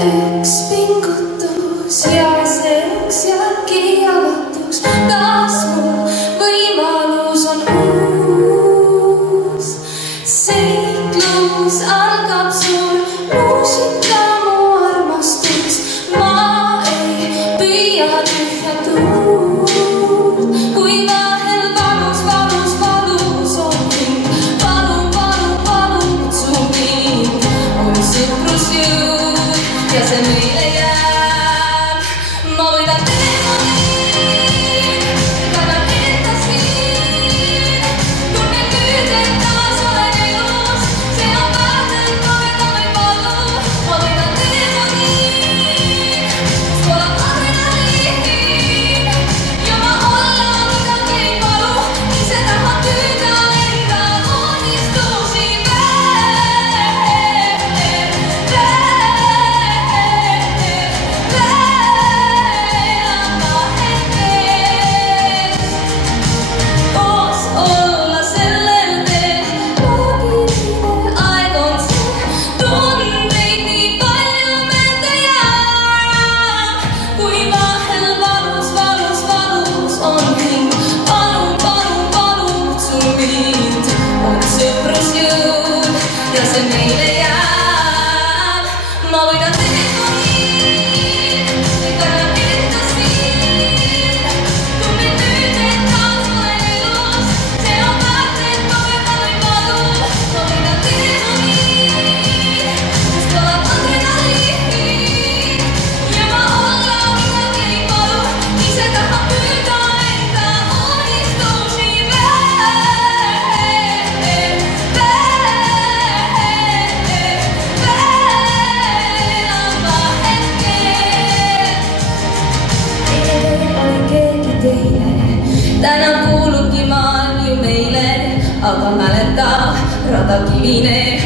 üks pingutus ja see uks jääbki avatuks. Taas mul võimalus on uus. Seiklus algab sul, muusika mu armastus. Ma ei püüa tühja tuud, kui vahel valus, valus, valus on mind. Palun, palun, palun kutsu mind. On sõprusjõud ja see meile jääb. Ma võidan teemoniin, kannan enda siin. Tunnen nüüd, et taas olen elus. See on väärtelt, ma võidan palu. Ma võidan teemoniin, kus pole adrenaliin. Ja ma olla midagi ei palu, ise tahan püüda enda unistusi ja see meile jääb. Ma võidan telefoniin, kannan enda siin. Tunnen nüüd, et taas olen elus. See on väärtelt, ma võidan või palu. Ma võidan telefoniin, kus tuleb adrenaliin. Ja ma olla midagi ei palu, ise tahan püüda enda unistusi täna kuulubki maan ju meile, aga mäleta, rada kivine.